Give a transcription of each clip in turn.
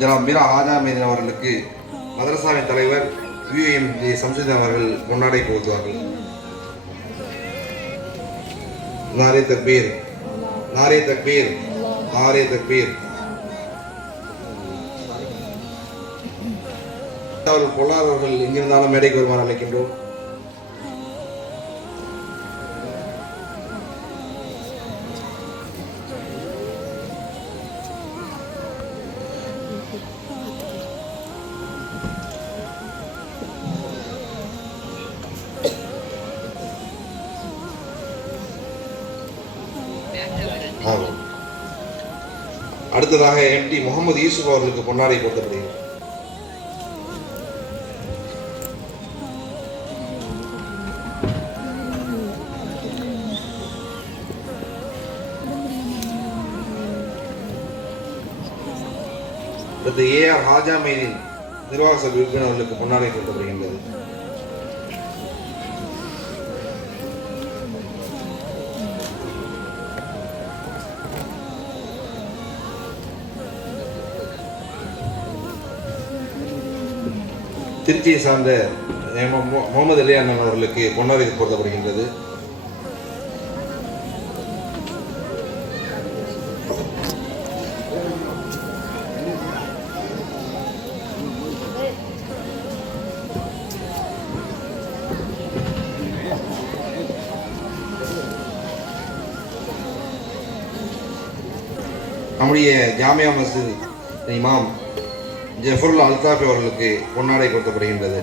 ஜனாப் மீரா ஆஜா மீதன் அவர்களுக்கு மதரசாவின் தலைவர் UMJ சம்சுதீன் அவர்கள் பொன்னாடை போர்த்துவார்கள். நாரே தக்பீர், நாரே தக்பீர், நாரே தக்பீர். அவர்கள் பொருளாளர்கள் எங்கிருந்தாலும் மேடைக்கு வருமாறு அழைக்கின்றோம். அடுத்ததாக MD முகமது யூசுப் அவர்களுக்கு பொன்னாடை போர்த்தப்படுகிறது. அடுத்து AR ஹாஜா மீரின் நிர்வாக சபை உறுப்பினர்களுக்கு பொன்னாடை போர்த்தப்படுகின்றது. திருச்சியை சார்ந்த முகமது அலி அண்ணன் அவர்களுக்கு பொன்னாடை போர்த்தப்படுகின்றது. நம்முடைய ஜாமியா மஸ்ஜித் இமாம் ஜஃபருல் அல்தாஃபி அவர்களுக்கு பொன்னாடை கொடுக்கப்படுகின்றது.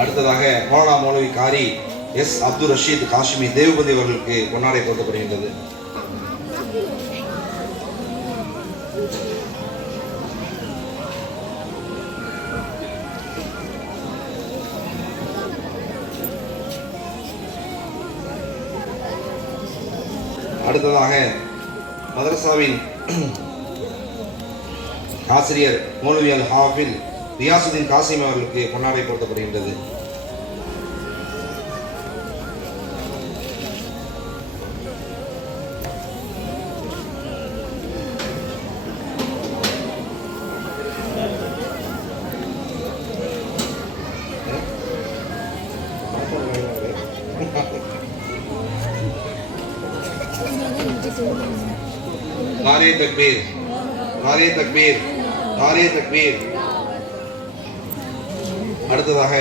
அடுத்ததாக மௌலானா மௌலவி காரி S அப்துல் ரஷீத் காஷ்மி தேவபதி அவர்களுக்கு பொன்னாடை கொடுக்கப்படுகின்றது. அடுத்ததாக மதரசாவின் ஆசிரியர் மௌலவி அல் ஹாஃபில் ரியாசுதீன் காசிம் அவர்களுக்கு பொன்னாடை போர்த்தப்படுகின்றது. நாரே தக்பீர், நாரே தக்பீர், நாரே தக்பீர். அடுத்ததாக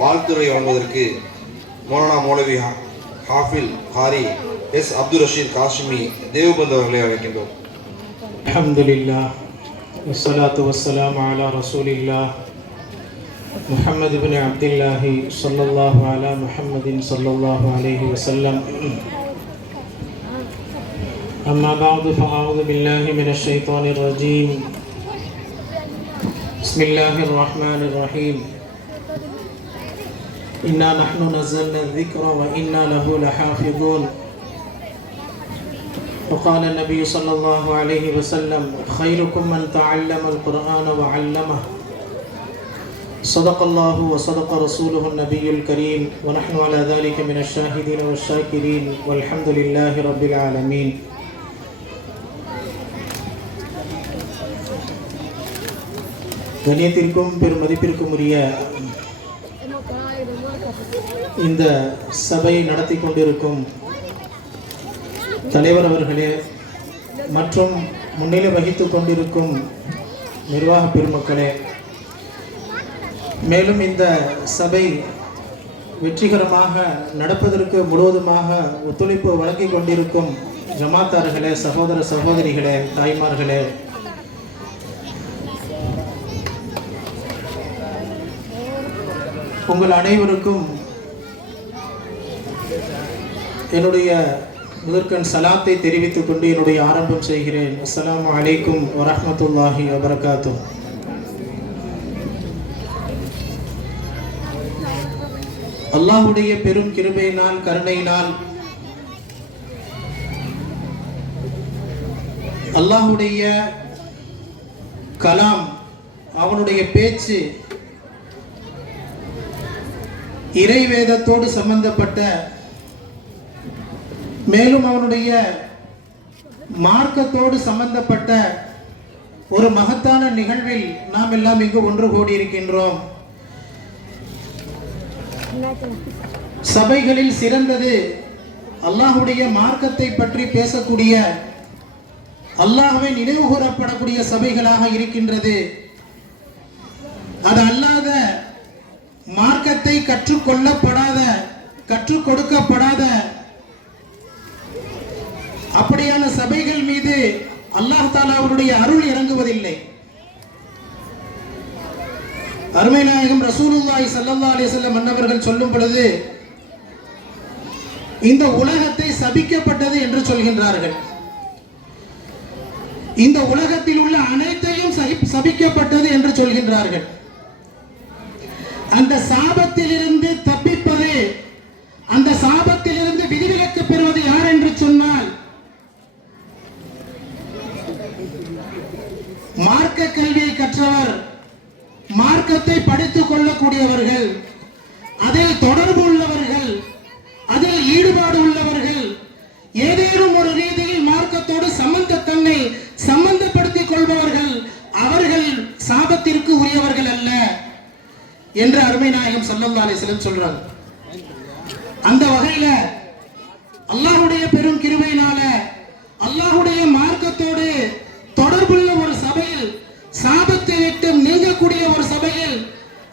வாழ்த்துறை வழங்குவதற்கு மௌலானா மௌலவி ஹாஃபில் காரி S அப்துல் ரஷீத் காஷ்மி தேவபந்த் அவர்களை அழைக்கின்றோம். அல்ஹம்துலில்லாஹ் வஸ்ஸலாத்து வஸ்ஸலாமு அலா ரசூலில்லாஹ் முஹம்மது இப்னு அப்துல்லாஹி ஸல்லல்லாஹு அலா முஹம்மதின் ஸல்லல்லாஹு அலைஹி வஸல்லம். أما بعد فأعوذ بالله من الشيطان الرجيم. بسم الله الرحمن الرحيم. إنا نحن نزلنا الذكر وإنا له لحافظون. وقال النبي صلى الله عليه وسلم خيركم من تعلم القرآن وعلمه. صدق الله وصدق رسوله النبي الكريم ونحن على ذلك من الشاهدين والشاكرين والحمد لله رب العالمين. கண்ணியத்திற்கும் பெருமதிப்பிற்கும் உரிய இந்த சபையை நடத்தி கொண்டிருக்கும் தலைவர் அவர்களே மற்றும் முன்னிலை வகித்து கொண்டிருக்கும் நிர்வாக பெருமக்களே, மேலும் இந்த சபை வெற்றிகரமாக நடப்பதற்கு முழுவதுமாக ஒத்துழைப்பு வழங்கி கொண்டிருக்கும் ஜமாத்தார்களே, சகோதர சகோதரிகளே, தாய்மார்களே, உங்கள் அனைவருக்கும் என்னுடைய முதற்கண் சலாத்தை தெரிவித்துக் கொண்டு என்னுடைய ஆரம்பம் செய்கிறேன். அஸ்ஸலாமு அலைக்கும் வரஹ்மத்துல்லாஹி வபரகாத்துஹ். அல்லாஹ்வுடைய பெரும் கிருபையினால் கருணையினால் அல்லாஹுடைய கலாம், அவனுடைய பேச்சு இறைவேதத்தோடு சம்பந்தப்பட்ட, மேலும் அவனுடைய மார்க்கத்தோடு சம்பந்தப்பட்ட ஒரு மகத்தான நிகழ்வில் நாம் எல்லாம் இங்கு ஒன்று கூடியிருக்கின்றோம். சபைகளில் சிறந்தது அல்லாஹுடைய மார்க்கத்தை பற்றி பேசக்கூடிய, அல்லாஹ்வை நினைவு கூறப்படக்கூடிய சபைகளாக இருக்கின்றது. அது அல்லாத, மார்க்கத்தை கற்றுக்கொள்ளப்படாத, கற்றுக் கொடுக்கப்படாத அப்படியான சபைகள் மீது அல்லாஹ் தஆலாவுடைய அருள் இறங்குவதில்லை. அருமை நாயகம் ரசூலுல்லாஹி ஸல்லல்லாஹு அலைஹி வஸல்லம் அன்னவர்கள் சொல்லும் பொழுது இந்த உலகத்தை சபிக்கப்பட்டது என்று சொல்கின்றார்கள். இந்த உலகத்தில் உள்ள அனைத்தையும் சபிக்கப்பட்டது என்று சொல்கின்றார்கள். அந்த சாபத்திலிருந்து தப்பிப்பது, அந்த சாபத்திலிருந்து விதிவிலக்கு பெறுவது யார் என்று சொன்னால் மார்க்க கல்வியை கற்றவர், மார்க்கத்தை படித்துக் கொள்ளக்கூடியவர்கள், அதில் தொடர்பு உள்ளவர்கள், அதில் ஈடுபாடு உள்ளவர்கள், ஏதேனும் ஒரு ரீதியில் மார்க்கத்தோடு தன்னை சம்பந்தப்படுத்திக் கொள்பவர்கள், அவர்கள் சாபத்திற்கு உரியவர்கள் அல்ல என்று அருமை நாயகம் ஸல்லல்லாஹு அலைஹி வஸல்லம் சொல்றாங்க. அந்த வகையில அல்லாஹ்வுடைய பெரும் கிருபையினால அல்லாஹ்வுடைய மார்க்கத்தோடு தொடர்புள்ள ஒரு சபையில், சாபத்தை விட்டு நீங்கக்கூடிய ஒரு சபையில்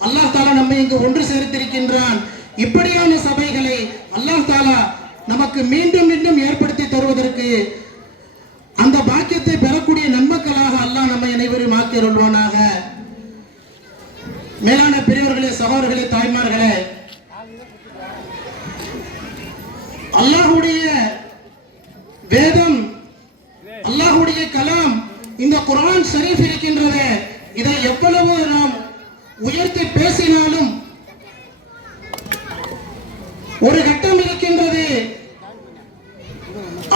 அல்லாஹ் தஆலா நம்மை இங்கு ஒன்று சேர்த்திருக்கின்றான். இப்படியான சபைகளை அல்லாஹ் தஆலா நமக்கு மீண்டும் மீண்டும் ஏற்படுத்தி தருவதற்கு, அந்த பாக்கியத்தை பெறக்கூடிய நன்மக்களாக அல்லாஹ் நம்மை அனைவரும் ஆக்கி அருள்வானாக. மேலான பெரியவர்களே, சகோதரர்களே, தாய்மார்களே, அல்லாஹ்வுடைய வேதம், அல்லாஹ்வுடைய கலாம், இந்த குர்ஆன் ஷரீஃப் இருக்கின்றதே, இதை எவ்வளவு நாம் உயர்த்தி பேசினாலும் ஒரு கட்டம் இருக்கின்றது.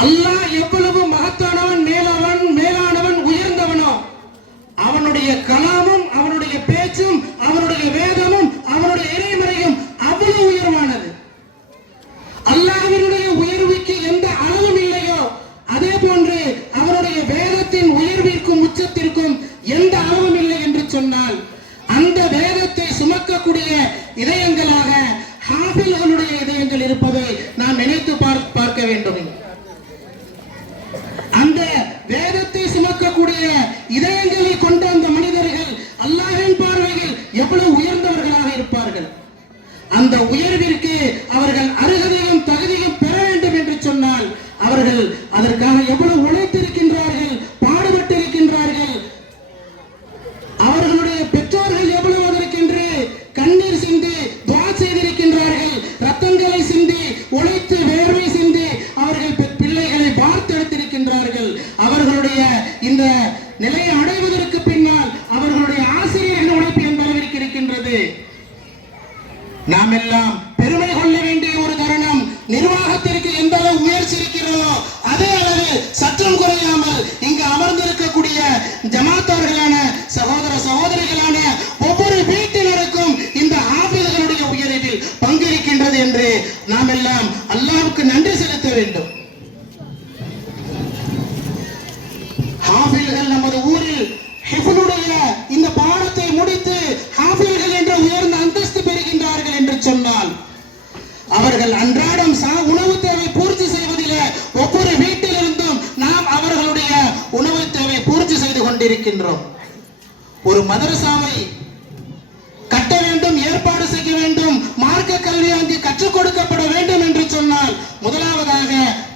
அல்லாஹ் எவ்வளவு மகத்தானவன், மேலானவன், உயர்ந்தவனோ, அவனுடைய கலாமும், அவனுடைய பேச்சும், அவனுடைய வேதமும், அவனுடைய இறைமறையும் அவ்வளவு உயர்வானது. அல்லாஹ்வினுடைய உயர்வுக்கு எந்த அளவும் இல்லையோ, அதே போன்று அவருடைய வேதத்தின் உயர்விற்கும் உச்சத்திற்கும் எந்த அளவும் இல்லை என்று சொன்னால், அந்த வேதத்தை சுமக்கக்கூடிய இதயங்களாக ஹாஃபில்களுடைய இதயங்கள் இருப்பதை நாம் நினைத்து பார்க்க வேண்டும். அந்த வேதத்தை சுமக்கக்கூடிய இதயங்களை கொண்ட அந்த மனிதர்கள் அல்லாஹ்வின் பார்வையில் எவ்வளவு உயர்ந்தவர்களாக இருப்பார்கள். அந்த உயர்விற்கு அவர்கள் அருகதையும் தகுதியும் பெற வேண்டும் என்று சொன்னால் அவர்கள் அதற்காக எவ்வளவு உழைத்திருக்கின்றார்கள், பாடுபட்டிருக்கின்றார்கள். அவர்களுடைய பெற்றோர்கள் எவ்வளவு அதற்கென்று கண்ணீர் சிந்தி துஆ செய்திருக்கின்றார்கள், ரத்தங்களை சிந்தி, உழைத்து வேர்வை சிந்தி அவர்கள் பிள்ளைகளை வார்த்தெடுத்திருக்கின்றார்கள். அவர்களுடைய இந்த நிலையை அடைவதற்கு பின்னால் அவர்களுடைய ஆசிரியர்கள் உழைப்பு எந்த அளவிற்கு இருக்கின்றது. நாம் எல்லாம் பெருமை கொள்ள வேண்டிய ஒரு தருணம். நிர்வாகத்திற்கு எந்த அளவு முயற்சி இருக்கிறதோ அதே அளவு சற்றும் குறையாமல் இங்கு அமர்ந்திருக்கக்கூடிய ஜமாத்தார்களான சகோதர சகோதரிகளான ஒவ்வொரு வீட்டினருக்கும் இந்த ஆபீல்களுடைய உயர்வில் பங்கிருக்கின்றது என்று நாம் எல்லாம் அல்லாஹ்வுக்கு நன்றி செலுத்த வேண்டும். ஹாஃபில்கள் நமது ஊரில் ஹிஃபுனுடைய இந்த பாடத்தை முடித்து ஹாஃபில்கள் என்ற உயர்ந்த அந்தஸ்து பெறுகின்றார்கள் என்று சொன்னால், அவர்கள் அன்றாடம் உணவு தேவை பூர்த்தி செய்வதிலே ஒவ்வொரு வீட்டிலிருந்தும் நாம் அவர்களுடைய உணவு தேவை பூர்த்தி செய்து கொண்டிருக்கின்றோம். ஒரு மதரசாவை கட்ட வேண்டும், ஏற்பாடு செய்ய வேண்டும், மார்க்க கல்வி அங்கு கற்றுக் கொடுக்கப்பட வேண்டும் என்று சொன்னால் முதலாவதாக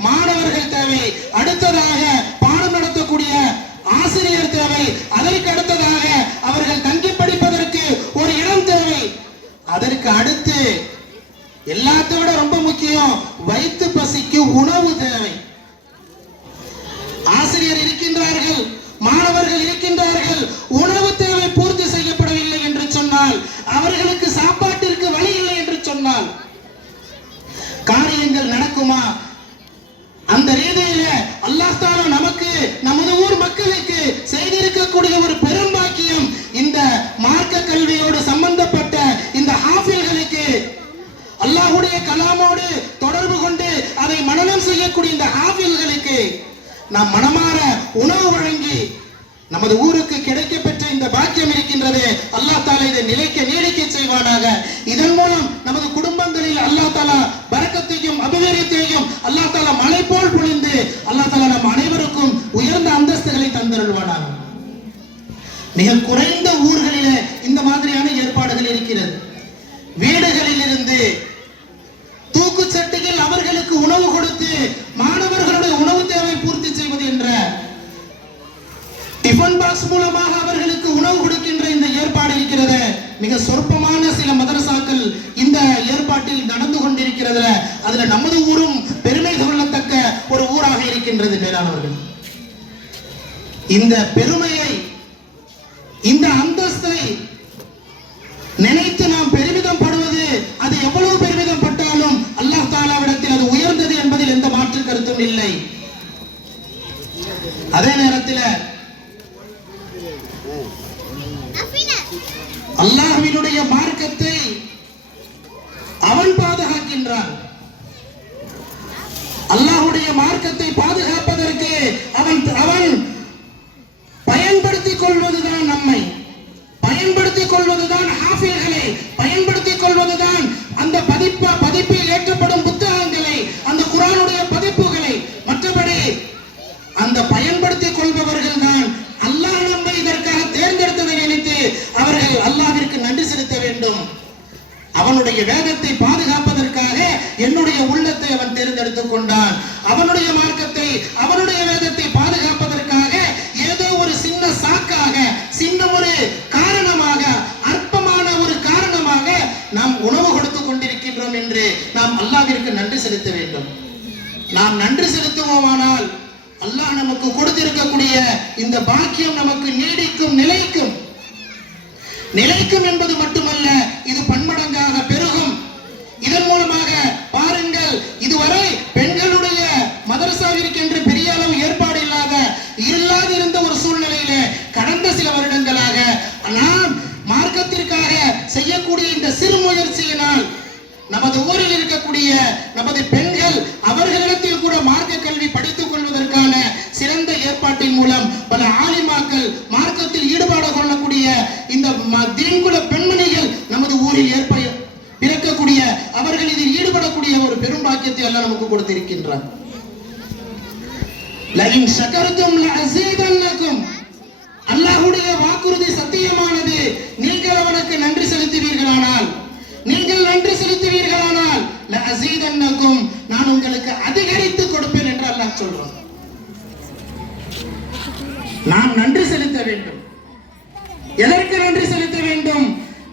மாணவர்கள் தேவை, அடுத்ததாக பாடம் நடத்தக்கூடிய ஆசிரியர் தேவை, அதற்கு அடுத்ததாக அவர்கள் தங்கி படிப்பதற்கு ஒரு இடம் தேவை, அதற்கு அடுத்து எல்லாத்தை விட ரொம்ப முக்கியம் வயிற்று பசிக்கு உணவு தேவை. ஆசிரியர் இருக்கின்றார்கள், மாணவர்கள் இருக்கின்றார்கள், உணவு தேவை பூர்த்தி செய்யப்படவில்லை என்று சொன்னால், அவர்களுக்கு சாப்பாட்டிற்கு வழி இல்லை என்று சொன்னால் காரியங்கள் நடக்குமா? அந்த ரீதியில அல்லாஹ் தஆலா நமக்கு நமது ஊர் நாம் மனமாற உணவு வழங்கி நமது ஊருக்கு கிடைக்க பெற்ற இந்த பாக்கியம் இருக்கின்றது. அல்லாஹ் தாலா இதை நீடிக்க செய்வானாக. இதன் மூலம் நமது குடும்பங்களில் அல்லாஹ் தாலா பரக்கத்தையும் அபிவிருத்தியையும் அல்லாஹ் தாலா மழை போல் பொழிந்து அல்லாஹ் தாலா நம் அனைவருக்கும் உயர்ந்த அந்தஸ்துகளை தந்தருள்வானாக. மிக குறைந்த ஊர்களிலே இந்த மாதிரியான ஏற்பாடுகள் இருக்கிறது. வீடுகளில் இருந்து தூக்குச்சட்டியில் அவர்களுக்கு உணவு கொடுத்து மாணவர்களுடைய உணவு தேவை பூர்த்தி செய்வது என்ற டிஃபன் பாக்ஸ் மூலமாக அவர்களுக்கு உணவு கொடுக்கின்ற இந்த ஏற்பாடு இருக்கிறது. மிக சொற்பமான சில மதரசாக்கள் இந்த ஏற்பாட்டில் நடந்து கொண்டிருக்கிறது. அதுல நமது ஊரும் பெருமை கொள்ளத்தக்க ஒரு ஊராக இருக்கின்றது. மேலானவர்கள், இந்த பெருமையை, இந்த அந்தஸ்தை நினைத்து நாம் பெருமிதம் படுவது, அது எவ்வளவு பெருமிதம் பட்டாலும் அல்லாஹ் தாலாவிடத்தில் அது உயர்ந்தது என்பதில் எந்த மாற்று கருத்தும் இல்லை. அதே நேரத்தில் அல்லாஹ்வினுடைய மார்க்கத்தை அவன் பாதுகாக்கின்றான். அல்லாஹ்வுடைய மார்க்கத்தை பாதுகாப்பதற்கு அவன் பயன்படுத்திக் கொள்வதுதான் நம்மை, பயன்படுத்திக் கொள்வதுதான் ஹாஃபில்களை, பயன்படுத்திக் கொள்வதுதான் அந்த பதிப்பில் ஏற்றப்படும் புத்தகங்களை, அந்த குர்ஆனுடைய பதிப்புகளை. மற்றபடி அந்த பயன்படுத்திக் கொள்பவர்கள் தான் அல்லாஹ் நம்மை இதற்காக தேர்ந்தெடுத்ததை நினைத்து அவர்கள் அல்லாஹ்விற்கு நன்றி செலுத்த வேண்டும். அவனுடைய வேதத்தை பாதுகாப்பதற்காக என்னுடைய உள்ளத்தை அவன் தேர்ந்தெடுத்துக் கொண்டான். அவனுடைய மார்க்கத்தை, அவனுடைய வேதத்தை பாதுகாப்பதற்காக ஏதோ ஒரு சின்ன சாக்காக, சின்ன ஒரு காரணமாக, அற்பமான ஒரு காரணமாக நாம் உணவு கொடுத்துக் கொண்டிருக்கின்றோம் என்று நாம் அல்லாஹ்விற்கு நன்றி செலுத்த வேண்டும். நாம் நன்றி செலுத்துவோமானால் அல்லாஹ் நமக்கு கொடுத்திருக்கக்கூடிய இந்த பாக்கியம் நமக்கு நீடிக்கும், நிலைக்கும். நிலைக்கும் என்பது மட்டுமல்ல, இது பன்மடங்காக பெருகும். இதன் மூலமாக பாருங்கள், இதுவரை பெண்களுடைய மதரசாவிற்கென்று பெரிய அளவு ஏற்பாடு இல்லாதிருந்த ஒரு சூழ்நிலையிலே கடந்த சில வருடங்களாக நாம் மார்க்கத்திற்காக செய்யக்கூடிய இந்த சிறு முயற்சியினால் நமது ஊரில் இருக்கக்கூடிய நமது பெண்கள் அவர்களிடத்தில் கூட மார்க்க கல்வி படித்துக் கொள்வதற்கான சிறந்த ஏற்பாட்டின் மூலம் பல ஆலிமாக்கள், மார்க்கத்தில் ஈடுபாடு கொள்ளக்கூடிய இந்த தீன்குல பெண்மணிகள் நமது ஊரில் பிறக்கக்கூடிய, அவர்கள் இதில் ஈடுபடக்கூடிய ஒரு பெரும் பாக்கியத்தை எல்லாம் நமக்கு கொடுத்திருக்கின்றார். லஇன் ஷகர்தும் லஅஸீதன்னகும், அல்லாஹ்வுடைய வாக்குறுதி சத்தியமானது. நீங்கள் அவனுக்கு நன்றி செலுத்துவீர்களானால், நீங்கள் நன்றி செலுத்துவீர்களானால் லஅஸீதன்னகும், நான் உங்களுக்கு அதிகரித்து கொடுப்பேன் என்று அல்லாஹ் சொல்றான். நாம் நன்றி செலுத்த வேண்டும். எதற்கு நன்றி செலுத்த வேண்டும்?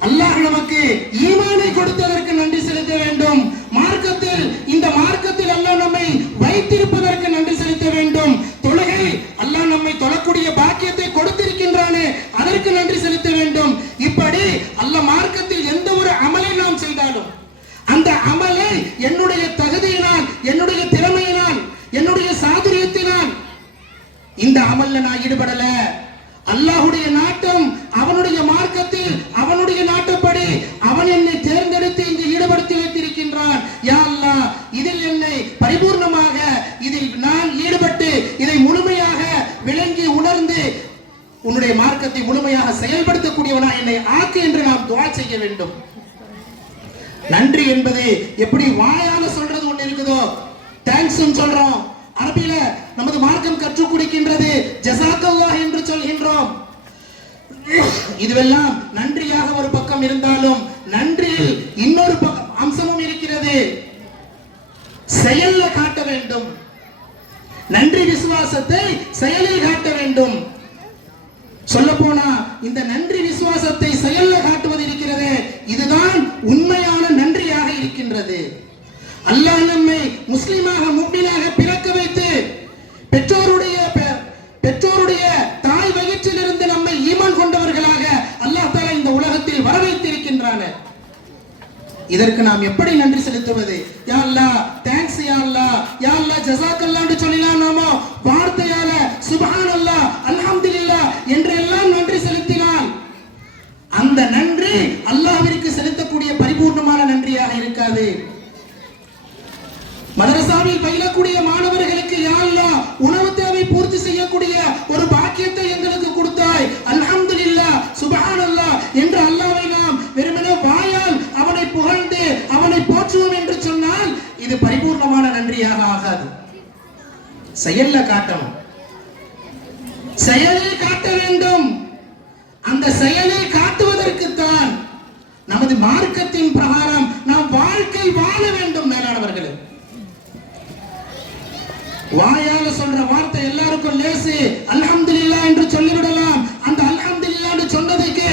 அல்லாஹ் நமக்கு ஈமானை கொடுத்ததற்கு நன்றி செலுத்த வேண்டும். மார்க்கத்தில், இந்த மார்க்கத்தில் அல்லாஹ் நம்மை வைத்திருப்பதற்கு நன்றி செலுத்த வேண்டும். தொழுகை, அல்லாஹ் நம்மை தொழக்கூடிய பாக்கியத்தை கொடுத்திருக்கின்றானே, அதற்கு நன்றி செலுத்த வேண்டும். இப்படி அல்லாஹ் மார்க்கத்தில் எந்த ஒரு அமலை நாம் செய்தாலும் அந்த அமலை என்னுடைய தகுதியினால், என்னுடைய திறமையினால், என்னுடைய சாதுரியத்தினால் இந்த அமல்ல நான் ஈடுபடல. அல்லாஹ்வுடைய நாட்டம், அவனுடைய மார்க்கத்தில், அவனுடைய நாட்டப்படி அவன் என்னை தேர்ந்தெடுத்து இங்கு ஈடுபடுத்தி வைத்திருக்கின்றான். யா அல்லாஹ், இதில் என்னை பரிபூர்ணமாக, இதில் நான் ஈடுபட்டு இதை முழுமையாக விளங்கி உணர்ந்து உன்னுடைய மார்க்கத்தை முழுமையாக செயல்படுத்தக்கூடியவனா என்னை ஆக்கு என்று நாம் துஆ செய்ய வேண்டும். நன்றி என்பது எப்படி வாயால சொல்றது ஒன்று இருக்குதோ, தேங்க்ஸ் சொல்றோம். அரபியில நமது மார்க்கம் கற்றுக் கொடுக்கின்றது ஜஸாக்கல்லாஹ் என்று சொல்கின்றோம். இதுவெல்லாம் நன்றியாக ஒரு பக்கம் இருந்தாலும் நன்றியில் இன்னொரு அம்சமும் இருக்கிறது. செயல்ல காட்ட வேண்டும். நன்றி விசுவாசத்தை செயலில் காட்ட வேண்டும். சொல்ல போனா இந்த நன்றி விசுவாசத்தை செயல்ல காட்டுவது இருக்கிறது, இதுதான் உண்மையான நன்றியாக இருக்கின்றது. அல்லாஹ் நம்மை முஸ்லிமாக, முஃமினாக பிறக்க வைத்து பெற்றோருடைய தாய் வயிற்றிலிருந்து நம்மை ஈமான் கொண்டவர்களாக அல்லாஹ் தஆலா இந்த உலகத்தில் வர வைத்திருக்கின்றான். இதற்கு நாம் எப்படி நன்றி செலுத்துவது? யா அல்லாஹ், தேங்க்ஸ் யா அல்லாஹ், யா அல்லாஹ் ஜஸாக்கல்லாஹ் என்று சொல்லலாம். நாமோ வார்த்தையால சுப்ஹானல்லாஹ், அல்ஹம்துலில்லாஹ் என்று எல்லாம் நன்றி செலுத்தினால் அந்த நன்றி அல்லாஹ்விற்கு செலுத்தக்கூடிய பரிபூர்ணமான நன்றியாக இருக்காது. மதரசாவில் பயிலக்கூடிய மாணவர்களுக்கு யா அல்லாஹ் உணவு தேவை செயல்ல காட்டணும். செயலில் காட்ட வேண்டும். அந்த செயலில் காட்டுவதற்குத்தான் நமது மார்க்கத்தின் பிரகாரம் நாம் வாழ்க்கை வாழ வேண்டும். மேலானவர்களே, வாயால சொல்ற வார்த்தை எல்லாருக்கும் லேசு, அல்ஹம்துலில்லாஹ் என்று சொல்லிவிடலாம். அந்த அல்ஹம்துலில்லாஹ் என்று சொன்னதுக்கு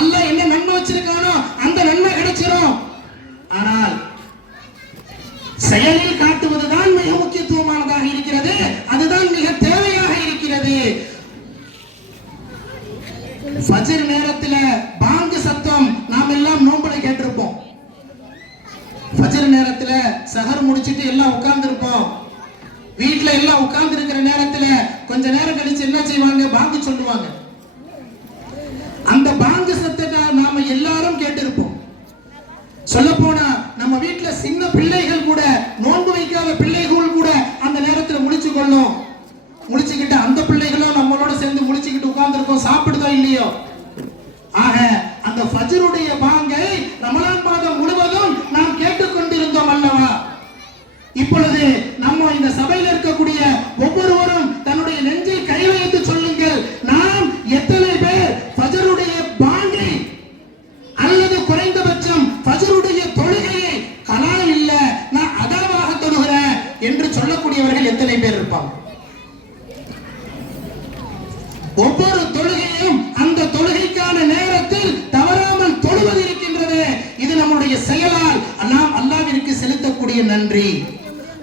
அல்லாஹ் என்ன நன்மை வச்சிருக்கானோ அந்த நன்மை கிடைச்சிரும். ஆனால் செயலில் காட்டுவதுதான் மிக முக்கியத்துவமானதாக இருக்கிறது. அதுதான் மிக தேவையாக இருக்கிறது. ஃபஜ்ர் நேரத்துல பாங்கு சத்தம் நாம் எல்லாம் நோன்புல கேட்டிருப்போம். ஃபஜ்ர் நேரத்துல சஹர் முடிச்சிட்டு எல்லாம் உட்கார்ந்து இருப்போம். வீட்டுல எல்லாம் உட்கார்ந்து இருக்கிற நேரத்துல கொஞ்ச நேரம் கழிச்சு என்ன செய்வாங்க? பாங்கு சொல்லுவாங்க. அந்த பாங்கு சத்தத்தை நாம எல்லாரும் கேட்டிருப்போம். சொல்ல போனா நம்ம வீட்டுல சின்ன பிள்ளைகள் கூட, நோன்பு வைக்காத பிள்ளைகள் கூட அந்த நேரத்துல முழிச்சு கொள்ளும். முழிச்சுக்கிட்டு அந்த பிள்ளைகளும் நம்மளோட சேர்ந்து முழிச்சுக்கிட்டு உட்கார்ந்து இருக்கோம். சாப்பிடுதோ இல்லையோ. ஆக அந்த ஃபஜ்ருடைய பாங்கை ரமலான் மாதம் முழுவதும் நாம் கேட்டுக்கொண்டிருந்தோம் அல்லவா? இப்பொழுது நம்ம இந்த சபையில் இருக்கக்கூடிய ஒவ்வொருவரும் தன்னுடைய நெஞ்சில் கை வைத்து சொல்லுங்கள், நாம் எத்தனை பேர் ஃபஜ்ருடைய பாங்கை அல்லது குறைந்தபட்சம் ஃபஜ்ருடைய தொழுகையை கலா இல்ல நான் அதாவாக தொழுகிறேன் என்று சொல்லக்கூடியவர்கள் எத்தனை பேர் இருப்பாங்க? ஒவ்வொரு தொழுகையும் அந்த தொழுகைக்கான நேரத்தில் தவறாமல் தொழுவது இருக்கின்றது. இது நம்முடைய செயலால் நாம் அல்லாஹ்விற்கு செலுத்தக்கூடிய நன்றி.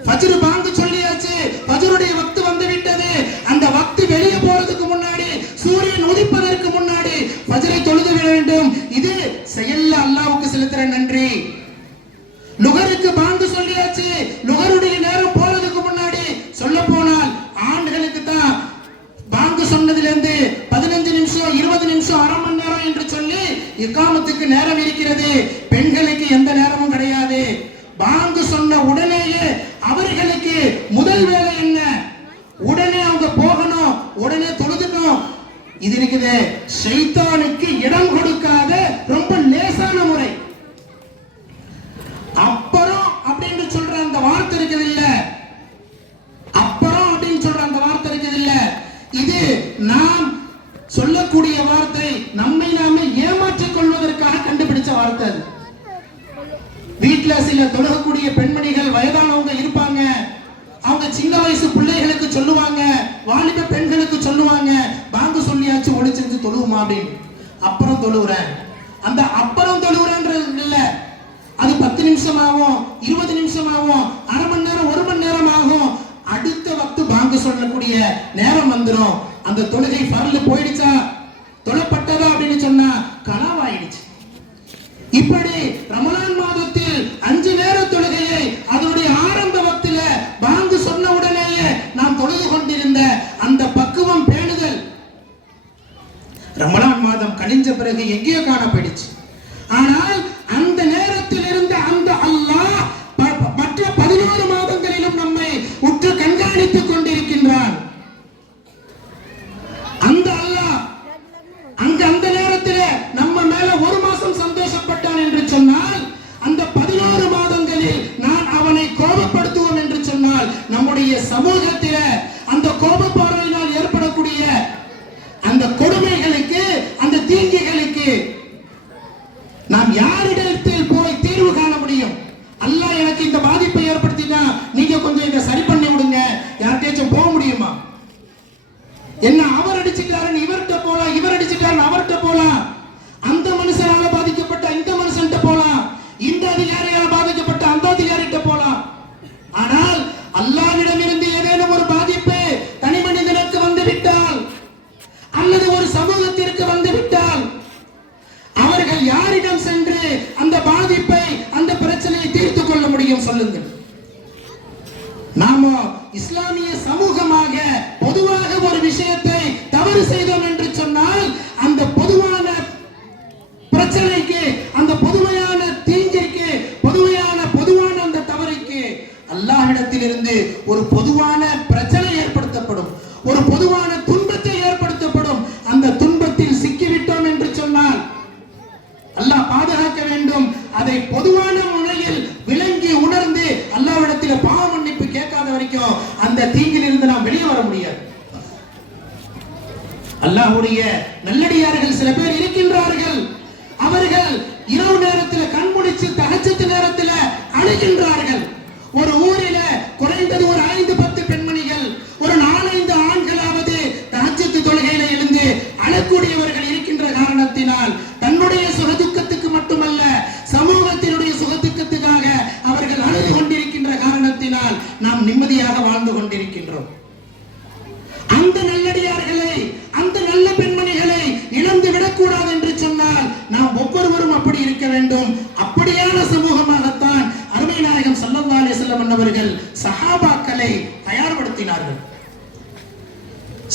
ஃபஜ்ர் பாங்கு சொல்லியாச்சு, ஃபஜ்ருடைய வக்த் வந்து விட்டது. அந்த வக்த் வெளியே போறதுக்கு முன்னாடி, சூரியன் உதிப்பதற்கு முன்னாடி ஃபஜ்ரை தொழுது வேண்டும். இது செயல்ல அல்லாஹ்வுக்கு செலுத்துற நன்றி. லுகருக்கு பாங்கு சொல்லியாச்சு, லுகருடைய நேரம் போறதுக்கு முன்னாடி, சொல்ல போனால் ஆண்களுக்கு தான் பாங்கு சொன்னதிலிருந்து 15 நிமிஷம் 20 நிமிஷம் அரை மணி நேரம் என்று சொல்லி இக்காமத்துக்கு நேரம் இருக்கிறது. பெண்களுக்கு எந்த நேரமும் கிடையாது. பாங்கு சொன்ன உடனேயே அவர்களுக்கு முதல் வேலை என்ன? உடனே அவங்க போகணும், உடனே தொழுதுணும். இது இருக்குது ஷைத்தானுக்கு இடம் கொடுக்காத ரொம்ப லேசான முறை. அப்புறம் அப்படின்னு சொல்ற அந்த வார்த்தை இருக்குது இல்ல, அப்புறம் அப்படின்னு சொல்ற அந்த வார்த்தை இருக்குது இல்ல, இது நாம் சொல்லக்கூடிய வார்த்தை நம்மை நாமே ஏமாற்றிக் கொள்வதற்காக கண்டுபிடிச்ச வார்த்தை. அது வீட்டுல சில தொழுகக்கூடிய பெண்மணிகள் வயதானவங்க இருப்பாங்க. அவங்க சின்ன வயசு பிள்ளைகளுக்கு சொல்லுவாங்க, வாலிப பெண்களுக்கு சொல்லுவாங்க, பாங்கு சொல்லியாச்சு ஒளிச்சிருந்து தொழுவுமா அப்படின்னு. அப்புறம் தொழுவுறேன். அந்த அப்புறம் தொழுவுறேன்றது இல்ல, அது 10 நிமிஷம் ஆகும், 20 நிமிஷம் ஆகும், அரை மணி நேரம் 1 மணி நேரம் ஆகும். அடுத்த வக்து பாங்கு சொல்லக்கூடிய நேரம் வந்துடும். அந்த தொழுகை ஃபர்ல போயிடுச்சா, தொழப்பட்டதா அப்படின்னு சொன்னா கலாவாயிடுச்சு. இப்படி ரமலான் மாதத்தில் 5 நேர தொழுகையை அதனுடைய ஆரம்ப வக்தில பாங்கு சொன்ன உடனேயே நாம் தொழுது கொண்டிருந்த அந்த பக்குவம் பேணுதல் ரமலான் மாதம் கழிஞ்ச பிறகு எங்கேயோ காண போயிடுச்சு. ஆனால் அந்த நேரத்தில் இருந்த அந்த அல்லாஹ் மற்ற 11 மாதங்களிலும் நம்மை உற்று கண்காணித்துக் கொண்டிருக்கின்றான். அந்த அல்லாஹ் அந்த நேரத்தில் நம்ம மேல 1 மாசம் சந்தோஷப்பட்டான் என்று சொன்னால், அந்த 11 மாதங்களில் நான் அவனை கோபப்படுத்துவோம் என்று சொன்னால், நம்முடைய சமூகத்தில் அந்த கோப பார்வையினால் ஏற்படக்கூடிய அந்த கொடுமைகளுக்கு, அந்த தீங்குகளுக்கு நாம் யாரிடத்தில் போய் தீர்வு காண முடியும்? அல்லாஹ் எனக்கு இந்த பாதிப்பை ஏற்படுத்தினா நீங்க கொஞ்சம் இதை சரி பண்ணி விடுங்க, யார்கிட்டயும் போக முடியுமா? என்ன அவர் அடிச்சிட்டாருன்னு இவர்கிட்ட போலாம், இவர் அடிச்சிட்டாருன்னு அவர்கிட்ட போலாம், அந்த மனுஷனால பாதிக்கப்பட்ட இந்த மனுஷன்கிட்ட போலாம், இந்த அதிகாரியால பாதிக்கப்பட்ட அந்த அதிகாரிகிட்ட போலாம். ஆனால் அல்லாஹ்விடம் இருந்து ஏதேனும் ஒரு பாதிப்பு தனி மனிதனுக்கு வந்து விட்டால் அல்லது ஒரு சமூகத்திற்கு வந்து விட்டால் அவர்கள் யாரிடம் சென்று அந்த பாதிப்பை, அந்த பிரச்சனையை தீர்த்துக் கொள்ள முடியும்? சொல்லுங்கள். நாம இஸ்லாமிய சமூகமாக பொதுவாக ஒரு விஷயத்தை தவறு செய்தோம் என்று சொன்னால், அந்த பொதுவான பிரச்சனைக்கு, அந்த பொதுமையான தீங்கிற்கு, பொதுவான அந்த தவறுக்கு அல்லாஹ்விடத்தில் இருந்து ஒரு பொதுவான பிரச்சனை ஏற்படுத்தப்படும், ஒரு பொதுவான துன்பத்தை ஏற்படுத்தப்படும். அந்த துன்பத்தில் சிக்கிவிட்டோம் என்று சொன்னால் அல்லாஹ் பாதுகாக்க வேண்டும். அதை பொதுவான முறையில் விளங்கி உணர்ந்து அல்லாஹ்விடத்தில் பாவ மன்னிப்பு கேட்காத வரைக்கும் அந்த தீங்கில் இருந்து நாம் அல்லாஹ்வுடைய நல்லடியார்கள் சில பேர் இருக்கின்றார்கள். அவர்கள் இரவு நேரத்தில் கண்முடிச்சு தஹஜ்ஜத் நேரத்தில் அழுகின்றார்கள். ஒரு ஊரில குறைந்தது ஒரு 5-10 பெண்மணிகள், ஒரு 4-5 ஆண்களாவது தஹஜ்ஜத் தொழுகையில எழுந்து அழக்கூடியவர்கள் இருக்கின்ற காரணத்தினால் தன்னுடைய சுகதுக்கத்துக்கு மட்டுமல்ல சமூகத்தினுடைய சுகதுக்கத்துக்காக அவர்கள் அழுது கொண்டிருக்கின்ற காரணத்தினால் நாம் நிம்மதியாக வாழ்ந்து கொண்டிருக்கின்றோம். அந்த நல்லடியார்களை, அந்த நல்ல பெண்மணிகளை இழந்து விடக்கூடாது என்று சொன்னால் நாம் ஒவ்வொருவரும் அப்படி இருக்க வேண்டும். அப்படியான சமூகமாகத்தான் அருமை நாயகம் ஸல்லல்லாஹு அலைஹி வஸல்லம் அவர்கள் சஹாபாக்களை தயார்படுத்தினார்கள்.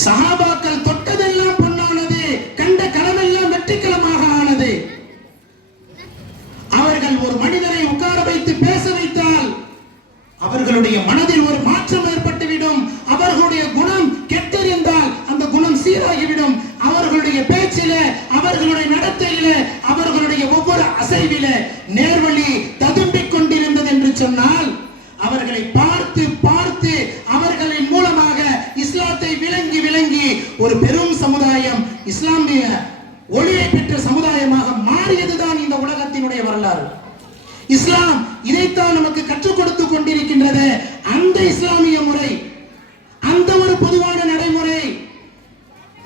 சஹாபாக்கள் தொட்டதெல்லாம் பொன்னானது, கண்ட கனவெல்லாம் வெற்றிக்கலமாக ஆனது. அவர்கள் ஒரு மனிதரை உட்கார வைத்து பேச வைத்தால் அவர்களுடைய மனதில் ஒரு மாற்றம் ஏற்பட்டுவிடும். அவர்களுடைய குணம் கெட்டிருந்தால் அந்த குணம் சீராகிவிடும். அவர்களுடைய பேச்சில, அவர்களுடைய நடத்தையில, அவர்களுடைய ஒவ்வொரு அசைவில நேர்வழி ததும்பிக் கொண்டிருந்தது என்று சொன்னால் அவர்களை பார்த்து பார்த்து அவர்களின் மூலமாக இஸ்லாத்தை விளங்கி விளங்கி ஒரு பெரும் சமுதாயம் இஸ்லாமிய ஒளியை பெற்ற சமுதாயமாக மாறியதுதான் இந்த உலகத்தினுடைய வரலாறு. இஸ்லாம் இதைத்தான் நமக்கு கற்றுக் கொடுத்து கொண்டிருக்கின்றது. அந்த இஸ்லாமிய முறை, அந்த ஒரு பொதுவான நடைமுறை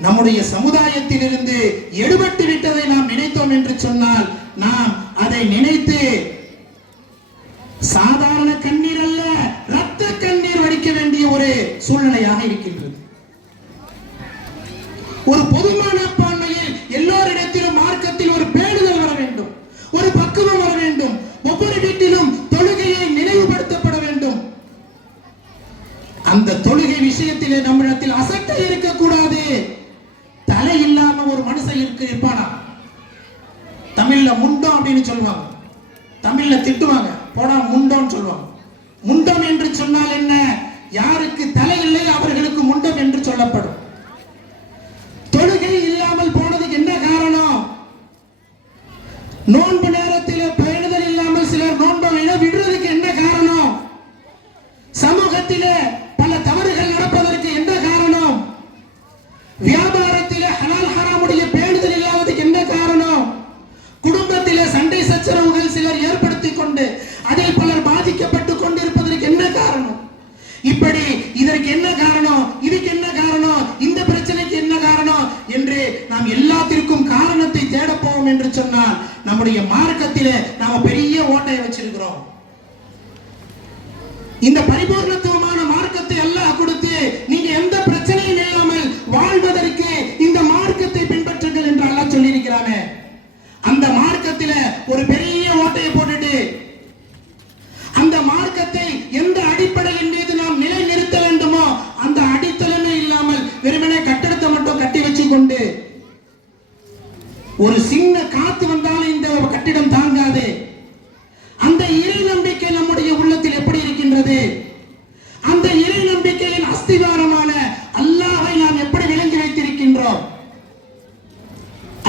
நம்முடைய சமுதாயத்திலிருந்து எடுபட்டு விட்டதை நாம் நினைத்தோம் என்று சொன்னால் நாம் அதை நினைத்து சாதாரண கண்ணீர் அல்ல, இரத்த கண்ணீர் வடிக்க வேண்டிய ஒரு சூழ்நிலையாக இருக்கின்றது. ஒரு பொது மனப்பான்மையில் எல்லோரிடத்திலும் மார்க்கத்தில் ஒரு பேணுதல் வர வேண்டும், ஒரு பக்குவம் வர வேண்டும். ஒவ்வொரு வீட்டிலும் தொழுகையை நினைவுபடுத்தப்பட வேண்டும். அந்த தொழுகை விஷயத்திலே நம்மிடத்தில் அசட்டை இருக்கக்கூடாது. தலை இல்லாம ஒரு மனுஷன் இருப்பானா? தமிழ்ல முண்டம் அப்படின்னு சொல்லுவாங்க, தமிழ்ல திட்டுவாங்க, போடா முண்டம்னு சொல்லுவாங்க. முண்டம் என்று சொன்னால் என்ன? யாருக்கு தலை இல்லை அவர்களுக்கு முண்டம் என்று சொல்லப்படும். தொழுகை இல்லாமல் போனதுக்கு என்ன காரணம்? நோன்பு நேரத்தில் பேணுதல் இல்லாமல் சிலர் நோன்பை விடுறதுக்கு என்ன காரணம்? சமூகத்திலே பல தவறுகள் நடப்பதற்கு என்ன காரணம்? வியாபாரத்திலே ஹலால் ஹராமுடைய பேணுதல் இல்லாததுக்கு என்ன காரணம்? குடும்பத்திலே சண்டை சச்சரவுகள் சிலர் ஏற்படுத்திக் கொண்டு அதில் பலர் பாதிக்கப்பட்டு கொண்டிருப்பதற்கு என்ன காரணம்? இப்படி இதற்கு என்ன காரணம், இதுக்கு என்ன காரணம், இந்த பிரச்சனைக்கு என்ன காரணம் என்று நாம் எல்லாத்திற்கும் காரணத்தை தேட போவோம் என்று சொன்னால் நம்முடைய மார்க்கத்திலே நாம பெரிய ஓட்டையை வச்சிருக்கிறோம். இந்த பரிபூர்ணத்துவமான மார்க்கத்தை அல்லாஹ் கொடுத்து நீங்க எந்த பிரச்சனையும் இல்லாமல் வாழ்வதற்கு இந்த மார்க்கத்தை பின்பற்றுங்கள் என்று அல்லாஹ் சொல்லி இருக்கிறானே, அந்த மார்க்கத்தில ஒரு பெரிய ஓட்டையை போட்டுட்டு அந்த மார்க்கத்தை எந்த அடிப்படையின் மீது நாம் நிலை நிறுத்த வேண்டுமோ அந்த அடித்தளமே இல்லாமல் வெறுமனே கட்டடத்தை மட்டும் கட்டி வச்சு கொண்டு ஒரு சின்ன காத்து வந்தாலும் இந்த கட்டிடம் தாங்காது. அந்த இறை நம்பிக்கை நம்முடைய உள்ளத்தில் எப்படி இருக்கின்றது? அந்த இறை நம்பிக்கையின் அஸ்திவாரமான அல்லாஹ்வை நாம் எப்படி விளங்கி வைத்திருக்கின்றோம்?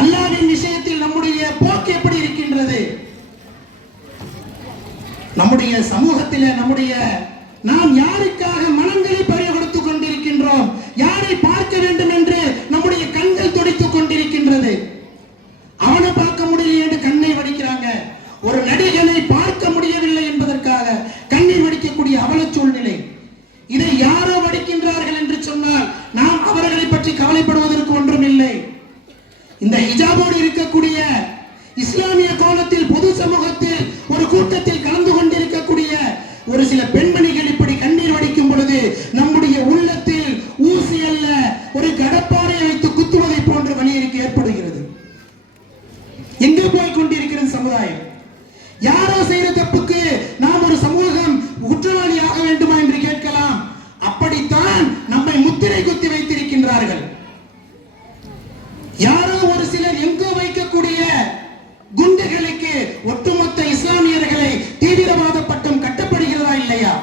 அல்லாஹ்வின் விஷயத்தில் நம்முடைய போக்கு எப்படி இருக்கின்றது? நம்முடைய சமூகத்திலே நாம் யாருக்காக மனங்களை பறி கொடுத்துக் கொண்டிருக்கின்றோம்? யாரை பார்க்க வேண்டும் என்று நம்முடைய கண்கள் துடித்துக் கொண்டிருக்கின்றது. அவனை பார்க்க முடியல என்று கண்ணை வடிக்கிறாங்க. ஒரு நடிகனை பார்க்க முடியவில்லை என்பதற்காக கண்ணீர் வடிக்கக்கூடிய அவல சூழ்நிலை. இதை யாரோ வடிக்கின்றார்கள் என்று சொன்னால் நாம் அவர்களை பற்றி கவலைப்படுவதற்கு ஒன்றும் இல்லை. இந்த ஹிஜாபோடு இருக்கக்கூடிய இஸ்லாமிய கோணத்தில் பொது சமூகத்தில் ஒரு கூட்டத்தில் கலந்து கொண்டிருக்கக்கூடிய ஒரு சில பெண்மணிகள் இப்படி கண்ணீர் வடிக்கும் பொழுது நம்முடைய உள்ளத்தில் ஊசி அல்ல ஒரு கடப்பாறை வைத்து குத்துவதை போன்ற வலி ஏற்படுகிறது. எங்கே போய் கொண்டிருக்கிறது சமுதாயம்? யாரோ செய்த தப்புக்கு நாம் ஒரு சமூகம் குற்றவாளி ஆக வேண்டுமா என்று கேட்கலாம். அப்படித்தான் நம்மை முத்திரை குத்தி வைத்திருக்கின்றார்கள். யாரோ ஒரு சிலர் எங்கோ வைக்கக்கூடிய குண்டுகளுக்கு ஒட்டுமொத்த இஸ்லாமியர்களை தீவிரவாத பட்டம் கட்டப்படுகிறதா இல்லையா?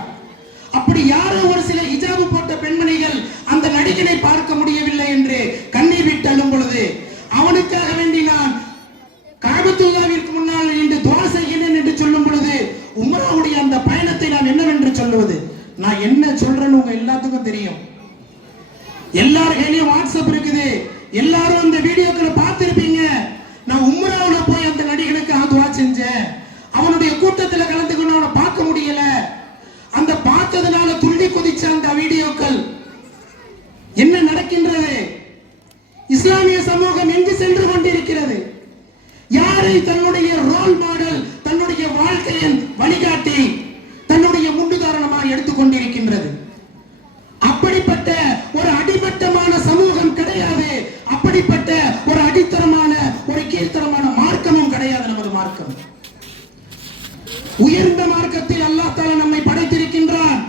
அப்படி யாரோ ஒரு சில ஹிஜாபு போட்ட பெண்மணிகள் அந்த நடிகனை பார்க்க முடியவில்லை என்று கண்ணீர் விட்டு அழும் பொழுது அவனுக்காக வேண்டி நான் காபத்துல்லாவிற்கு முன்னால் நின்று துஆ செய்கிறேன் என்று சொல்லும் பொழுது உம்ராவுடைய அந்த பயணத்தை நான் என்னவென்று சொல்லுவது? நான் என்ன சொல்றேன்னு உங்க எல்லாத்துக்கும் தெரியும். எல்லார் கையிலும் வாட்ஸ்அப் இருக்குது, எல்லாரும் அந்த வீடியோக்களை பார்த்திருப்பீங்க. நான் உம்ராவுல போய் அந்த நடிகனுக்காக துஆ செஞ்சேன். அவனுடைய கூட்டத்தில் கலந்துக்கணும், அவனை பார்க்க முடியல. அந்த பார்த்ததுனால துள்ளி குதிச்ச அந்த வீடியோக்கள் என்ன நடக்கின்றது? இஸ்லாமிய சமூகம் எங்கு சென்று கொண்டிருக்கிறது? யாரை தன்னுடைய ரோல் மாடல், தன்னுடைய வாழ்க்கையின் வழிகாட்டி, தன்னுடைய முன்னுதாரணமாக எடுத்துக்கொண்டிருக்கின்றது? அப்படிப்பட்ட ஒரு அடிமட்டமான சமூகம் கிடையாது. அப்படிப்பட்ட ஒரு அடித்தரமான, ஒரு கீழ்த்தரமான மார்க்கமும் கிடையாது நமது மார்க்கம். உயர்ந்த மார்க்கத்தில் அல்லாஹ் தஆலா நம்மை படைத்திருக்கின்றான்.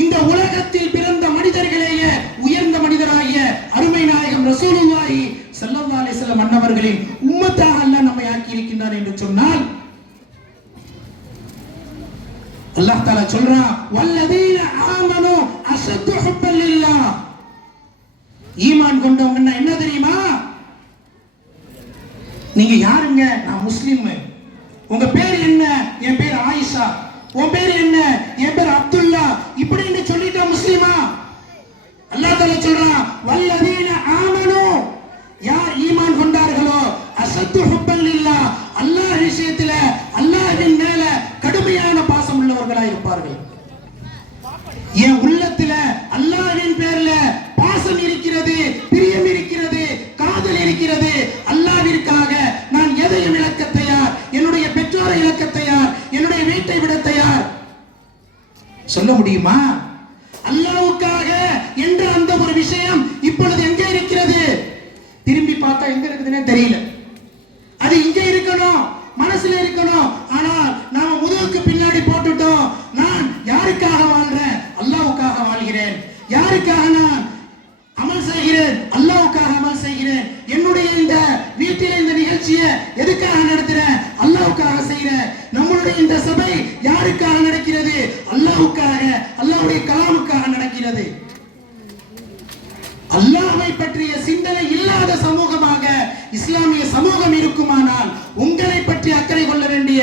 இந்த உலகத்தில் பிறந்த மனிதர்களேயே உயர்ந்த மனிதராகிய அருமை நாயகம் ரசூலுல்லாஹி ஸல்லல்லாஹு அலைஹி வஸல்லம் அன்னவர்களின் உம்மத்தாக அல்லாஹ் நம்மை ஆக்கி இருக்கின்றார் என்று சொன்னால், அல்லாஹ் தஆலா சொல்றான், வல்லதீன ஆமனு அஷத்து ஹுப்பல் லில்லாஹ். ஈமான் கொண்டவங்கன்னா என்ன தெரியுமா? நீங்க யாருங்க? நான் முஸ்லிம். உங்க பேர் என்ன? என் பேர் ஆயிஷா. உன் பேர் என்ன? என் பேர் அப்துல்லா. இப்படின்னு சொல்லிட்டா முஸ்லிமா? அல்லாஹ் தஆலா சொல்றான், வல்லதீன ஆமனு, யார் ஈமான் கொண்டார்களோ, அஷத்து ஹுப்பல் லில்லாஹ், அல்லாஹ் விஷயத்துல அல்லாஹ்வின் மேல கடுமையான பாசம் உள்ளவர்களாய் இருப்பார்கள். என் உள்ளத்துல அல்லாஹ்வின் பேர்ல பாசம் இருக்கிறது, பிரியம் இருக்கிறது, காதல் இருக்கிறது. அல்லாஹ்விற்காக நான் எதையும் இழக்க தயார், என்னுடைய பெற்றோரை இழக்க தயார், என்னுடைய வீட்டை விட தயார். சொல்ல முடியுமா? அல்லாஹ்வுக்காக என்ற அந்த ஒரு விஷயம் இப்பொழுது எங்கே இருக்கிறது? திரும்பி பார்த்தா எங்க இருக்குதுன்னே தெரியல. அது இங்கே இருக்கணும், மனசுல இருக்கணும். ஆனால் நாம முதுகுக்கு பின்னாடி போட்டுட்டோம். நான் யாருக்காக வாழ்றேன்? அல்லாஹ்வுக்காக வாழ்கிறேன். யாருக்காக நான் அமல் செய்கிறேன்? அல்லாஹ்வுக்காக அமல் செய்கிறேன். என்னுடைய இந்த வீட்டில் இந்த நிகழ்ச்சியை எதுக்காக நடத்துறேன்? அல்லாஹ்வுக்காக செய்கிறேன். நம்மளுடைய இந்த சபை யாருக்காக நடக்கிறது? அல்லாஹ்வுக்காக, அல்லாஹ்வுடைய கலாமுக்காக நடக்கிறது. அல்லாஹ்வை பற்றிய சிந்தனை இல்லாத சமூகமாக இஸ்லாமிய சமூகம் இருக்குமானால் உங்களை பற்றி அக்கறை கொள்ள வேண்டிய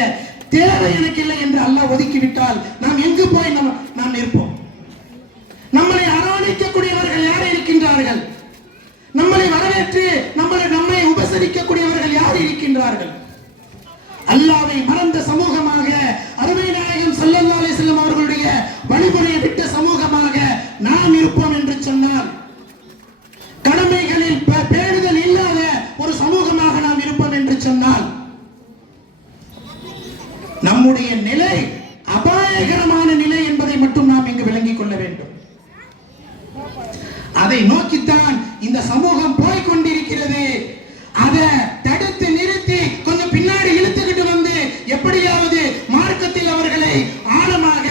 தேவை எனக்கு இல்லை என்று அல்லாஹ் ஒதுக்கிவிட்டால் நாம் எங்கு போய் நாம் நிற்போம்? நம்மளை அரவணைக்கக்கூடியவர்கள் யார் இருக்கின்றார்கள்? நம்மளை வரவேற்று நம்மை உபசரிக்கக்கூடியவர்கள் யார் இருக்கின்றார்கள்? அல்லாஹ்வை மறந்த சமூகமாக, அருமை நாயகம் ஸல்லல்லாஹு அலைஹி வஸல்லம் அவர்களுடைய வழிமுறையை விட்ட சமூகமாக நாம் இருப்போம் என்று சொன்னால், கடமைகளில் பேணுதல் இல்லாத ஒரு சமூகமாக நாம் இருப்போம் என்று சொன்னால், நம்முடைய நிலை அபாயகரமான நிலை என்பதை மட்டும் நாம் இங்கு விளங்கிக் கொள்ள வேண்டும். அதை நோக்கித்தான் இந்த சமூகம் போய் கொண்டிருக்கிறது. அதை தடுத்து நிறுத்தி கொஞ்சம் பின்னாடி இழுத்துக்கிட்டு வந்து எப்படியாவது மார்க்கத்தில் அவர்களை ஆழமாக,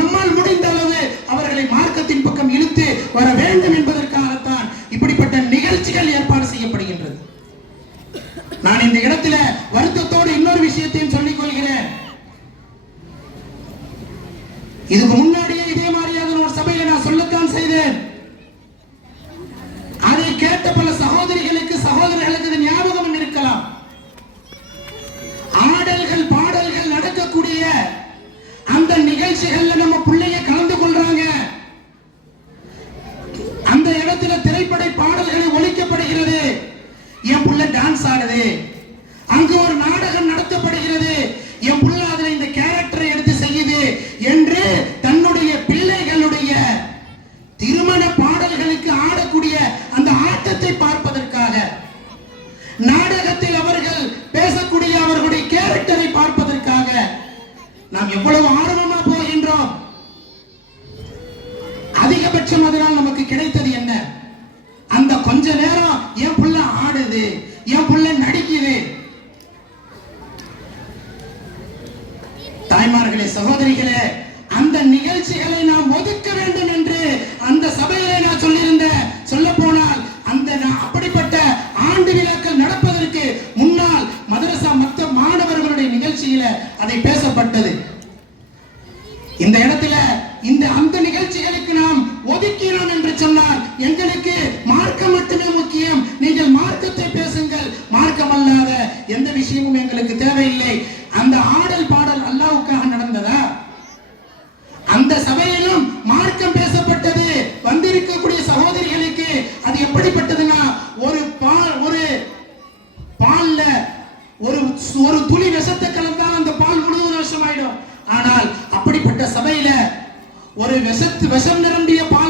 நம்மால் முடிந்த அளவு அவர்களை மார்க்கத்தின் பக்கம் இழுத்து வர வேண்டும் என்பதற்காகத்தான் இப்படிப்பட்ட நிகழ்ச்சிகள் ஏற்பாடு செய்யப்படுகின்றது. நான் இந்த இடத்துல வருத்தத்தோடு இன்னொரு விஷயத்தையும் சொல்லிக் கொள்கிறேன். இதுக்கு முன்னாடியே இதே மாதிரியான ஒரு சபையில நான் சொல்லத்தான் செய்தேன். அதை கேட்ட பல சகோதரிகளுக்கு, சகோதரர்களுக்கு இது ஞாபகம் இருக்கலாம். ஆடல்கள், பாடல்கள் நடக்கக்கூடிய அந்த நிகழ்ச்சிகள்ல நம்ம பிள்ளைங்க கலந்து கொள்றாங்க. அந்த இடத்துல திரைப்பட பாடல்களை ஒலிக்கப்படுகிறது. என் புள்ள டான்ஸ் ஆடுது. அங்கு ஒரு நாடகம் நடத்தப்படுகிறது. என் புள்ள அதுல இந்த கேரக்டரை எடுத்து செய்யுது என்று தன்னுடைய பிள்ளைகளுடைய திருமண பாடல்களுக்கு ஆடக்கூடிய அந்த ஆட்டத்தை பார்ப்பதற்காக, நாடகத்தில் அவர்கள் பேசக்கூடிய அவர்களுடைய கேரக்டரை பார்ப்பதற்காக நாம் எவ்வளவு ஆர்வமா போகின்றோம். அதிகபட்சம் அதனால் நமக்கு கிடைத்தது என்ன? அந்த கொஞ்ச நேரம் என் புள்ள ஆடுது, என் புள்ள நடிக்குது. தாய்மார்களே, சகோதரிகளே, அந்த நிகழ்ச்சிகளை நாம் ஒதுக்க வேண்டும் என்று அந்த சபையிலே நான் சொல்லியிருந்தேன். சொல்ல போனால் அந்த அப்படிப்பட்ட ஆண்டு விழாக்கள் நடப்பதற்கு முன்னால் மதரசா மத்த மாணவர்களுடைய நிகழ்ச்சியில அதை பேசப்பட்டது. இந்த இடத்துல அந்த நிகழ்ச்சிகளுக்கு நாம் ஒதுக்கிறோம் என்று சொன்னால் எங்களுக்கு மார்க்கம் மட்டுமே முக்கியம். நீங்கள் மார்க்கத்தை பேசுங்கள், விஷத்தை கலந்தால் அந்த பால் முழுவதும் விஷமாயிடும். ஆனால் அப்படிப்பட்ட சபையில ஒரு விஷம் நிரம்பிய பால்